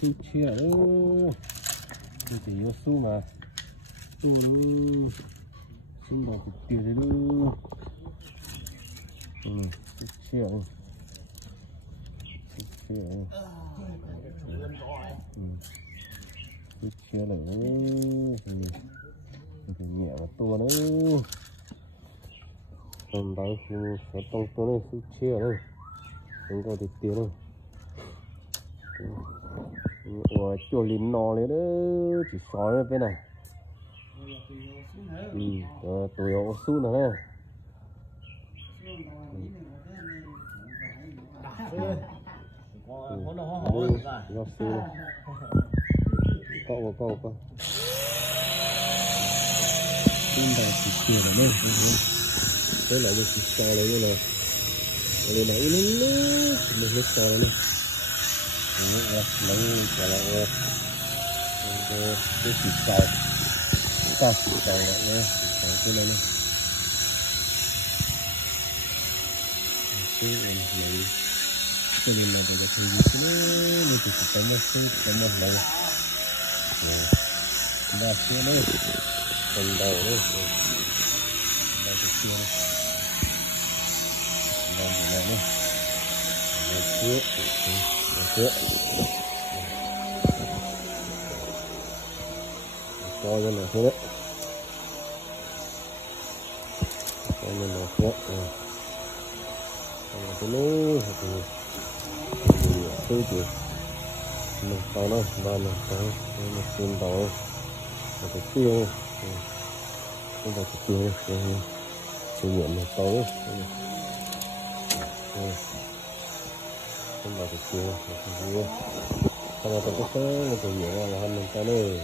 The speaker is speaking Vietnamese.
Su chia đó. Tôi chỉ yêu su mà. Su bỏ cục tiền đấy đó. Su chia. Su chia. Su chia này. Thì nhẹ mà to nữa. Còn đấy sẽ tông to này su chia đây. Không có được tiền đâu. Ủa chùa lín nò đấy đó, chỉ sói ở bên này. Tụi ô su nữa nè. Góc su này. Câu. Bên đây chỉ chùa này nè. Thế là chỉ sói này như này. Đây là mình hết sói này. Lấy trở lại cái thịt sầu chúng ta thịt sầu lại nhé, sầu cái này cái này là để không bị cái này thì chỉ có một này ba xưa đấy phần đầu đấy ba cái xưa đấy ba cái này đấy một coi như là thế đấy, coi như là thế, còn cái nữa thì tôi chỉ mình tao nó và mình tao mình tiền tao và cái tiêu, không phải cái tiêu sử dụng mình tao không phải cái tiêu, không phải cái tiêu, không phải cái tiêu là cái gì mà mình tao nữa.